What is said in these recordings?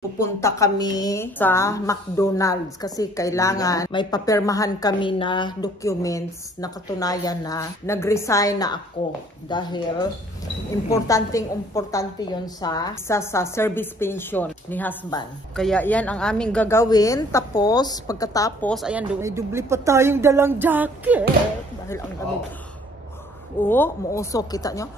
Pupunta kami sa McDonald's kasi kailangan may papirmahan kami na documents na katunayan na nag-resign na ako dahil importante yun sa service pension ni husband. Kaya yan ang aming gagawin. Tapos pagkatapos ayan, may dubli pa tayong dalang jacket dahil ang dami. Oh, muusok, kita nyo?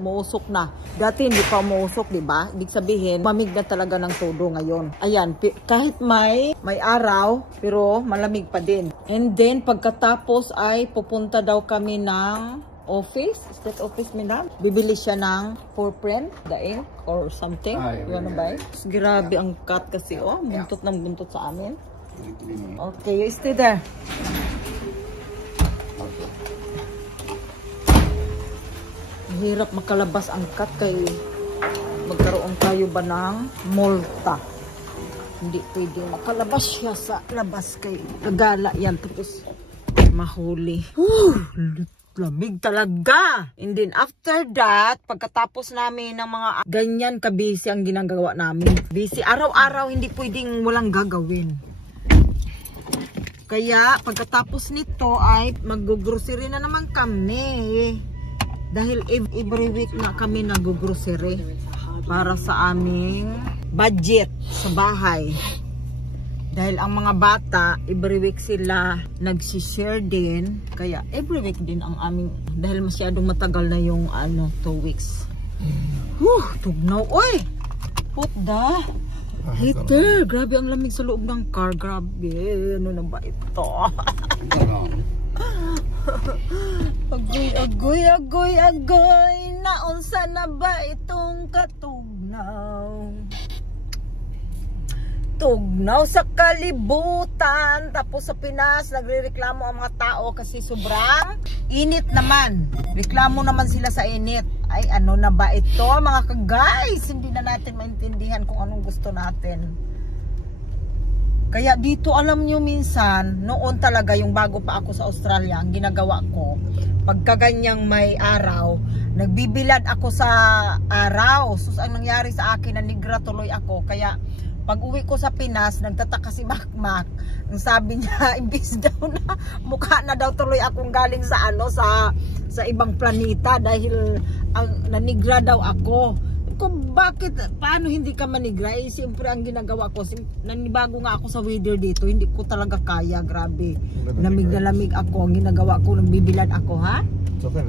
Muusok na. Dati hindi pa muusok, di ba? Ibig sabihin, mamig na talaga ng todo ngayon. Ayan, kahit may araw, pero malamig pa din. And then, pagkatapos ay pupunta daw kami ng office. Is that office, madam? Bibili siya ng for print, the ink, or something. You wanna buy? Grabe ang cut kasi, oh. Buntot ng buntot sa amin. Okay, you stay there. Hirap makalabas ang cut kay magkaroon tayo ba ng multa. Hindi pwedeng makalabas siya sa labas kay gagala yan tapos mahuli. Lamig talaga. And then after that, pagkatapos namin ng mga ganyan kabisi ang ginagawa namin. Busy araw-araw, hindi pwedeng walang gagawin. Kaya pagkatapos nito ay mag-grocery na naman kami. Dahil every week na kami nag-grocery para sa aming budget sa bahay. Dahil ang mga bata, every week sila nagsishare din. Kaya every week din ang aming, dahil masyadong matagal na yung 2 weeks. Tugnaw. Oy! Put the heater. Grabe ang lamig sa loob ng car. Grabe. Ano na ba ito? Agoy, naunsa na ba itong katugnaw? Tugnaw sa kalibutan. Tapos sa Pinas, nagrereklamo ang mga tao kasi sobrang init naman. Reklamo naman sila sa init. Ay, ano na ba ito mga ka-guys? Hindi na natin maintindihan kung anong gusto natin. Kaya dito alam nyo minsan, noon talaga yung bago pa ako sa Australia, ang ginagawa ko, pagkaganyang may araw, nagbibilad ako sa araw. So ang nangyari sa akin, nanigra tuloy ako. Kaya pag uwi ko sa Pinas, nagtataka si Makmak. Ang sabi niya, imbis daw na mukha na daw tuloy akong galing sa sa ibang planeta dahil nanigra daw ako. Kung bakit, paano hindi ka manigra? Eh, siyempre ang ginagawa ko, nanibago nga ako sa weather dito, hindi ko talaga kaya, grabe. Lamig na lamig ako, ang ginagawa ko, nagbibilad ako, ha? It's okay,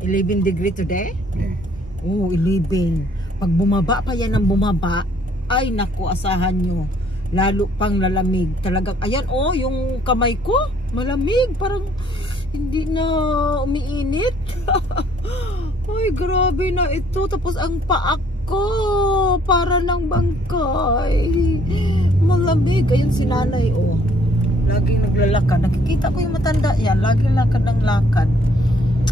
11 degree today? Yeah. Oh, 11. Pag bumaba pa yan ng bumaba, ay naku, asahan nyo. Lalo pang lalamig. Talagang, ayan, oh, yung kamay ko, malamig, parang hindi na umiinit. Ay, grabe na ito. Tapos ang paa ko, para ng bangkay. Malamig. Ayun si nanay, oh. Laging naglalakad. Nakikita ko yung matanda yan. Laging lakad ng lakad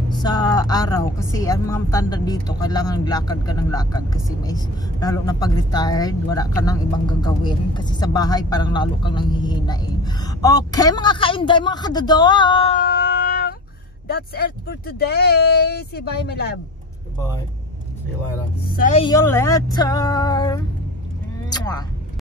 sa araw. Kasi ang mga matanda dito, kailangan naglakad ka ng lakad. Kasi may, lalo na pag-retired, wala ka ng ibang gagawin. Kasi sa bahay, parang lalo kang nanghihina eh. Okay, mga kainday, mga kadodong! That's it for today. Say bye, my love. Goodbye. See you later. See you later. Mwah.